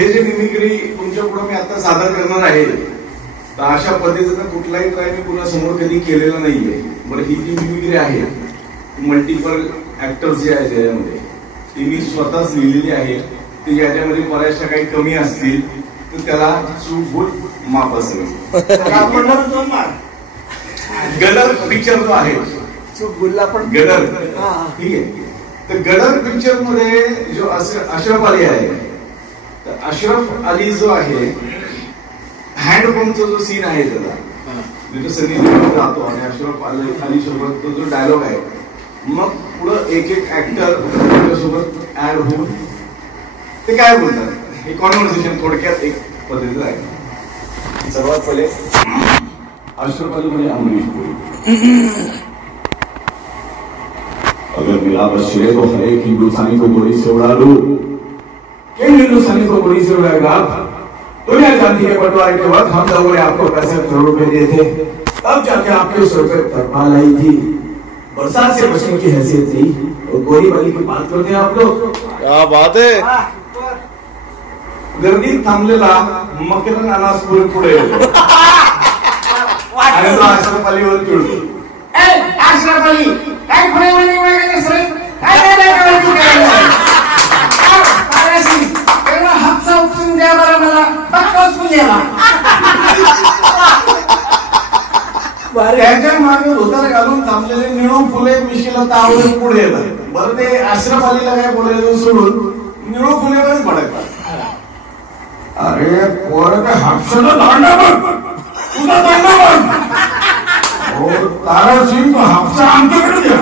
हे जे मिमिक्री तुमच्या पुढे मी आता सादर करणार आहे तर अशा पद्धतीचा कुठलाही ट्राय मी पुन्हा समोर कधी केलेला नाहीये. बरं, ही जी मिमिक्री आहे मल्टिपल ऍक्टर्स जे आहेत त्याच्यामध्ये ती मी स्वतःच लिहिलेली आहे. ती ज्याच्यामध्ये बऱ्याचशा काही कमी असतील तर त्याला चूक भूल माफ असेल. गदर पिक्चर जो आहे चूक भूलला पण गदर, ठीक आहे. तर गदर पिक्चर मध्ये जो अशरफ अली आहे तर अशरफ अली जो आहे हँडपंपचा जो सीन आहे त्याला जिथे सनी देओल राहतो आणि अशरफ अली सोबत तो जो डायलॉग आहे मग पुढं एक एक ऍक्टर त्याच्यासोबत ऍड होऊन ते काय बोलतात हे कॉन्व्हर्सेशन थोडक्यात एक पद्धतीचं आहे. सर्वात पहिले अशरफ अली म्हणजे अमरीश पुरी. अगर मेरा बस ये तो है कि हिंदुस्तानी को गोली से उड़ा दूं, किन हिंदुस्तानी को गोली से उड़ाएगा? दुनिया जानती है बंटवारे के वक्त हम लोगों ने आपको पैसे करोड़ रुपए दिए थे, तब जाके आपके उस रुपए तरपाल आई थी, बरसात से बचने की हैसियत थी. और गोली वाली की बात करते हैं आप लोग. क्या बात है. गर्दीत थांबलेला मकेरन अनास पुढे आणि तो अशरफ अलीवर चिडतो. अशरफ अली काय पुढे हापसा उपसून द्या बरं मला पक्का उचकून द्याला. त्याच्या मागे धोतर घालून थांबलेले निळू फुले मिशीला तावडून पुढे येतात. बरं, ते अशरफ अलीला काय बोलायचं सोडून निळू फुलेवरच भडकतात. अरे पोरं काय हापशाला दांडा बघ, तुझा दांडा बघ. तारा सिंग हापसा आमच्याकडे द्या,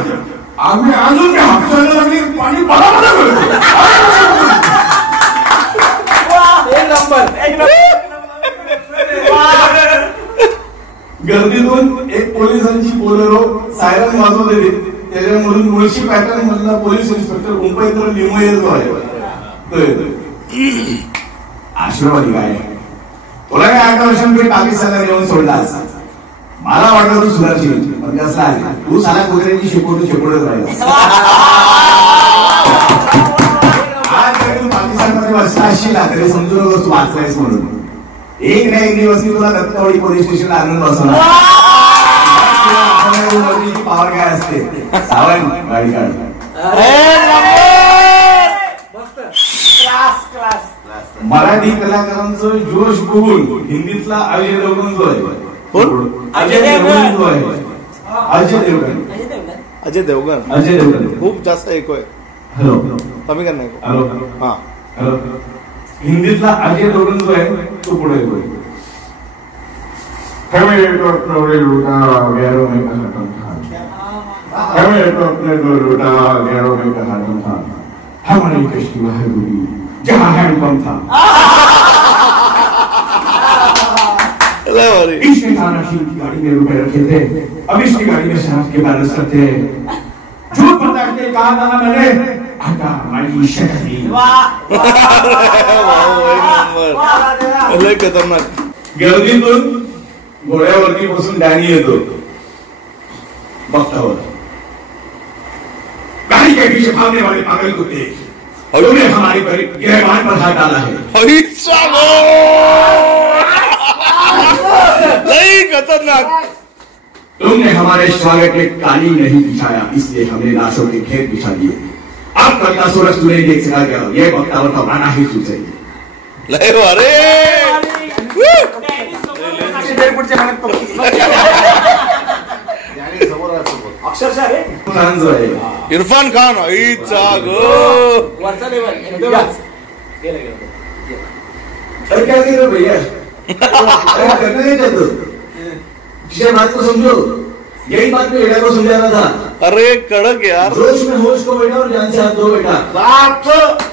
आम्ही अजून मी हापसाला लागली पाणी बरोबर गर्दीतून एक पोलिसांची बोलेरो सायरन वाजवत येते. त्याच्यामधून मुळशी पॅटर्न मधला पोलीस इन्स्पेक्टर मुंबईकर लिमये जो आहे तो येतो. आशीर्वादी काय तुला काय 8 वर्षांपूर्वी पाकिस्तानला येऊन सोडलास. मला वाटलं तू सुधारशील पण कसला आहे तू साला कुत्र्यांची शिकवतच राहिला. आज जरी तू पाकिस्तानमध्ये बसला असशील तरी समजू नकोस तू वाचलायस म्हणून. एक ना एक दिवस मी तुला दत्तवाडी पोलीस स्टेशनला आणून बसवणार. पॉवर काय असते सावंत गाडी काढ. मराठी कलाकारांचं जोश बघून हिंदीतला अजय देवगण जो आहे अजय देवगण जो आहे अजय देवगण खूप जास्त ऐकू आहे. हॅलो कमी कर नाही. हॅलो हा हॅलो हिंदीतला अजय देवगण जो आहे तो पुढे येतोय. अपने लूटा गैरों में कहा था हमारी कश्ती वह डूबी जहाँ हैंडपंप था. इसने तानाशील की गाड़ी में रुपए रखे थे, अब इसकी गाड़ी में शराब के बैरल्स रखे. झूठ पता के कहा था ना मैंने आटा हमारी शक्ति. लय खतरनाक. गर्दीतून घोड्यावरती बसून डॅनी येतो बघतावर. गाड़ी के पीछे भागने वाले पागल कुत्ते तुमने हमारी गिरबान पर हाथ डाला है. खतरनाक. तुमने हमारे स्वागत में काली नहीं बिछाया इसलिए हमने लाशों के खेत बिछा दिए. अब कल का सूरज तुम्हें देख सका क्या ये बख्तावर का माना ही तू चाहिए. अक्षरशः इरफान खान आईचा गो वरचा लेवल. अरे क्या कर रहे हो भैया करना नहीं चाहते किसी बात को समझो. यही बात में बेटा को समझाना था. अरे कड़क यार. जोश में होश को बेटा और जान से हाथ दो बेटा. बाप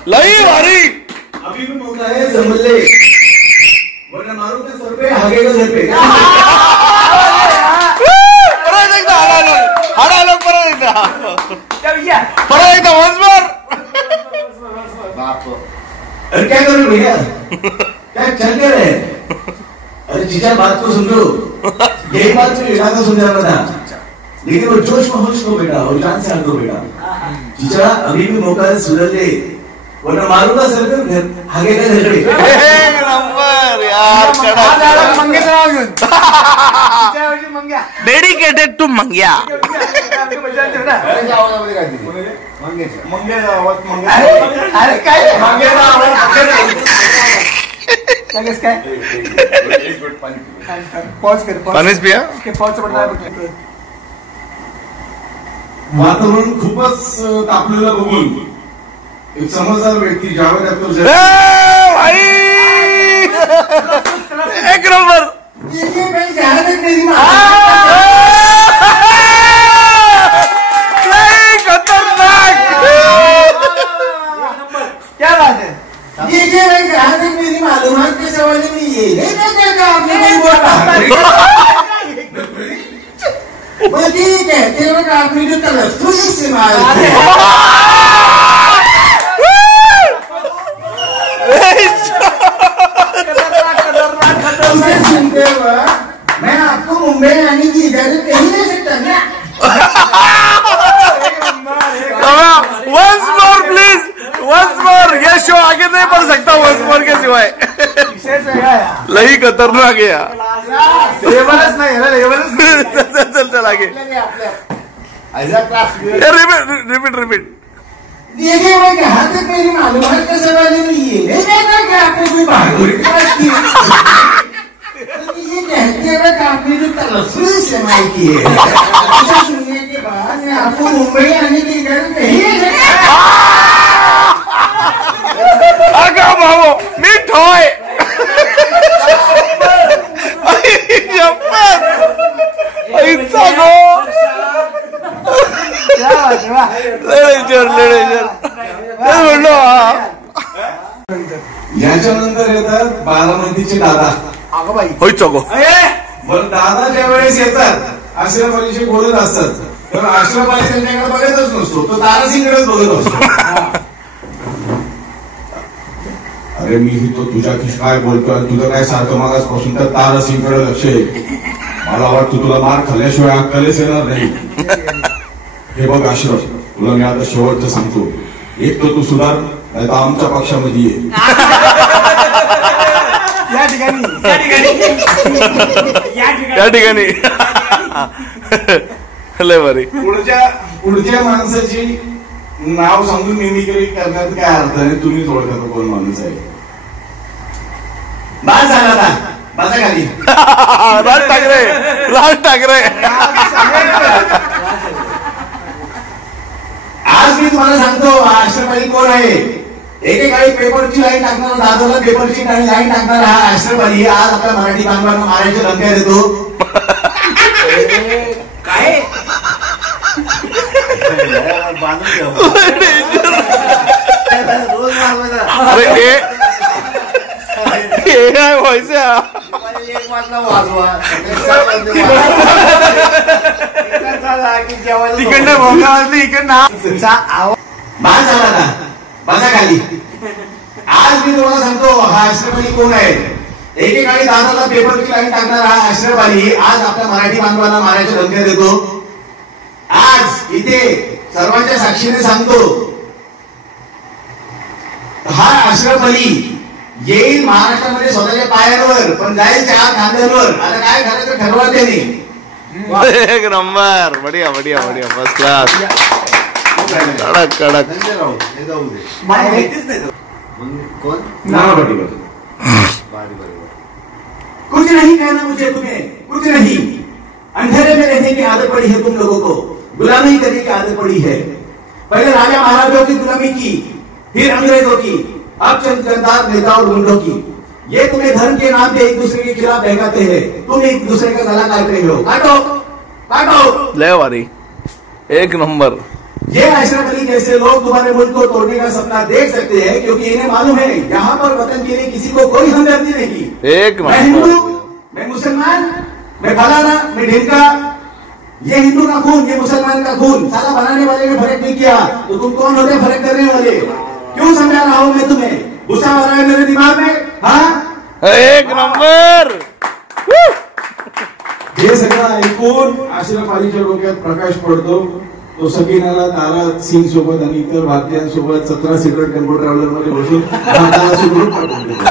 लई भारी. अभी भी मौका है समझ ले वरना मारूंगा सर पे हागेगा घर पे. अरे क्या करो भैया क्या चल के रहे. अरे जीजा बात को समझो यही बात से बेटा को समझाना था लेकिन वो जोश में होश को बेटा और जान से हाथ दो बेटा. जीजा अभी भी मौका है सुधर ले वरना मारू का सर घर हागे का घर एक नंबर यार कडक मंग्याचं नाव घेऊन त्याऐवजी मंग्या डेडिकेटेड टू मंग्या मंग्याचा आवाज अरे काय मंग्याचा आवाज लगेच काय पॉज कर पाणीच पिया पॉज पडणार वातावरण खूपच तापलेलं बघून एक समजदार व्यक्ती जावेद अख्तर ए, भाई एक नंबर ये भाई जहां तक मेरी मां लय खतरनाक क्या बात है ये भाई जहां तक मेरी मालूमात के सवाल में ये क्या आपने नहीं बोला वो ठीक है तेरे को आपने जो तलफ्फुज़ इस्तेमाल सुनते हुआ मैं आपको मुंबई आने की इजाजत नहीं दे सकता ना once more please once more ये शो आगे नहीं बढ़ सकता वंस मोर के सिवाय लई खतरनाक है यार लेवलच नाही ना लेवलच चल चल आगे रिपीट रिपीट ये मैं कहाँ तक मेरी मालूमात का सवाल नहीं है नहीं कहता कि आपने कोई बहादुरी की बात की ये कहते वक्त आपने जो तलफ्फुज़ इस्तेमाल किए उसे सुनने के बाद मैं आपको मुंबई आने की इजाजत नहीं दे सकता आगा भावो मी ठोय इच्छा गो लेडेजर म्हणलो याच्यानंतर येतात बारामतीचे दादा अगं बाई होय चगो बरं दादा ज्या वेळेस येतात अशरफ अलीशी बोलत असतात तर अशरफ अली त्यांच्याकडे बघतच नसतो तो तारासिंगकडेच बघत असतो अरे मी ही तो तुझ्याशी काय बोलतोय तुझं काय सारखं मागासपासून तर तारासिंगकडे लक्ष आहे मला वाटतं तुला मार खाल्ल्याशिवाय अक्कलच येणार नाही हे बघ अशरफ तुला मी आता शेवटचं सांगतो एक तर तू सुधार नाही तर आमच्या पक्षामध्ये ये या ठिकाणी लय भारी पुढच्या माणसाची नाव सांगून मिमिक्री करण्यात काय अर्थ आहे तुम्हीच ओळखता कोण माणूस आहे बास झाला आता बसा खाली राज ठाकरे आज मी तुम्हाला सांगतो अशरफ अली कोण आहे एकेकाळी पेपरची लाईन टाकणारा दादोला पेपरची लाईन टाकणारा हा अशरफ अली आज आपल्या मराठी बांधवांना मारायच्या धमक्या देतो काय अरे हे काय व्हायचं तिकडनं भोंगा वाजली इकडनं बास झाला आता बसा खाली आज मी तुम्हाला सांगतो हा अशरफ अली कोण आहे एकेकाळी दादाला पेपरची लाईन टाकणारा हा अशरफ अली आज आपल्या मराठी बांधवांना मारायच्या धमक्या देतो आज इथे सर्वांच्या साक्षीने सांगतो हा अशरफ अली येईल महाराष्ट्रामध्ये स्वतःच्या पायांवर पण जाईल 4 खांद्यांवर आता काय करायचं ठरवा त्यांनी एक नंबर बढिया बढिया बढिया फर्स्ट क्लास कडक कडक कुछ नहीं कहना मुझे तुम्हें कुछ नहीं अंधेरे में रहने की आदत पड़ी है तुम लोगों को गुलामी करने की आदत पड़ी है पहले राजा महाराजाओं की गुलामी की फिर अंग्रेजों की अब चंद गद्दार नेता और गुंडों की ये तुम्हें धर्म के नाम पे एक दूसरे के खिलाफ बहकाते हैं तुम एक दूसरे का गला काट रहे हो काटो काटो लय भारी एक नंबर ये अशरफ अली जैसे लोग तुम्हारे मुल्क को तोड़ने का सपना देख सकते हैं क्योंकि इन्हें मालूम है यहाँ पर वतन के लिए किसी को कोई हमदर्दी नहीं एक मैं नंबर हिंदू मैं मुसलमान मैं फलाना मैं ढिमका ये हिंदू का खून ये मुसलमान का खून साला बनाने वाले ने फर्क नहीं किया तो तुम कौन होते फर्क करने वाले क्यों समझा रहा हूं मैं तुम्हें गुस्सा हो रहा है मेरे दिमाग में हाँ एक नंबर हे सगळं ऐकून अशरफ अलीच्या डोक्यात प्रकाश पडतो तो सकीनाला तारा सिंग सोबत आणि इतर भारतीयांसोबत 17 सीटर टेम्पो ट्रॅव्हलर मध्ये बसून भारताला सुखरूप पाठवून दिलं.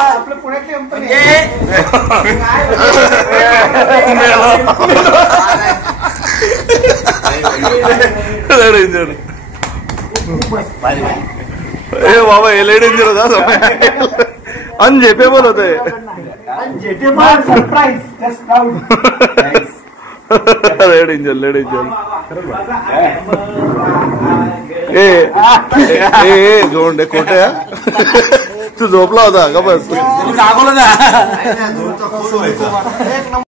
आपलं पुण्यातली कंपनी डेंजर. ए बाबा हे लय डेंजर होता. अनझेपेबल होत सरप्राईज लय डेंजर लय डेंजर. ए जोंडे खोटे तू झोपला होता का बस. जागवलं ना.